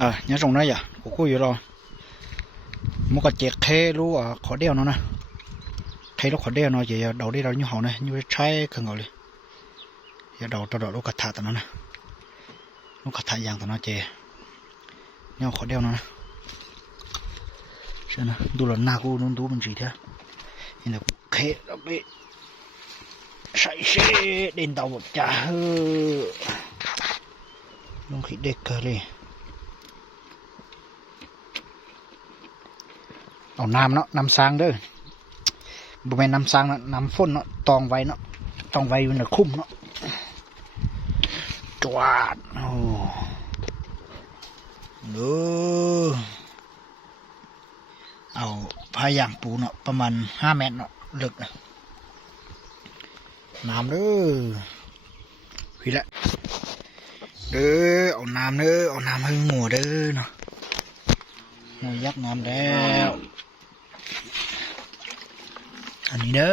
à nhớ rồng này à của cô rồi một cái chè, khe lú à khó đeo nó nè khe nó khó đeo nó vậy đầu đi đầu như họ này như trái cần gọi đi giờ đầu cho đầu lú cả thả tao nó nè lú cả thả vàng tao nó chè nhau khó đeo nó nè xem nào, đủ là na cô nó đủ mình gì thế nhìn là khe đó bị sải xe đến đầu một chả hư nó khi đẹp cơ đi เอาน้ำเนาะน้ำซางเด้อบ่แม่นน้ำซางเนาะน้ำฝนเนาะตองไว้เนาะตองไว้อยู่ในคุ้มเนาะจวาดโอ้เด้อเอาพายางปูเนาะประมาณห้าเมตรเนาะลึกนะน้ำเด้อพี่ละเด้อเอาน้ำเด้อเอาน้ำให้หมูเด้อเนาะหมูยักน้ำแล้วอันนี้เด้อ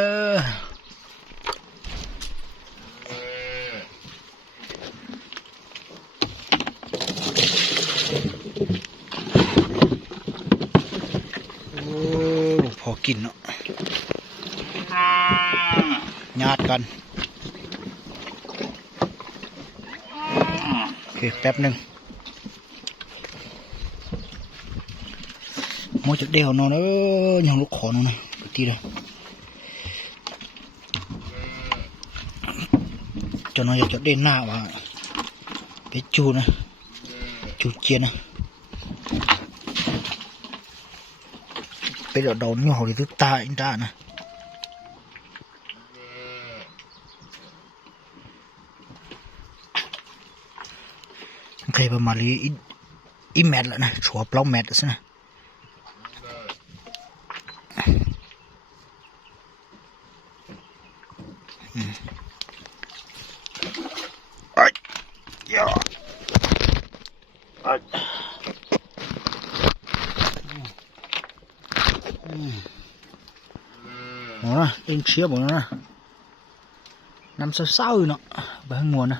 พอกินเนาะญาติกันโอเค แป๊บหนึ่งมอจะเดี่ยวนอนเออยังลูกขอนอนนะตีเลยน้อยจะเด่นหน้าว่ะไปจูนะจูเจียนะไปเดาเดานื้อหอยทุกตาอินดานะใครประมาณนี้อีแมทแล้วนะชัวร์เปล่าแมทแล้วนะ chưa à. nó em chia bỏ nó nằm sau sau nó bởi nguồn nè.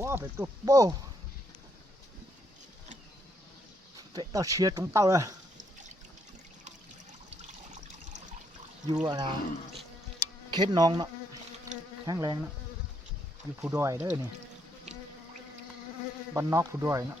ว้าเป็ดตัวโบเป็ดตัวเชียร์ตรงเต่าเลย อยู่อะไรเค็ดน้องเนาะแข็งแรงเนาะอยู่ผู้ดอยเด้อนี่บ้านนอกผู้ดอยเนาะ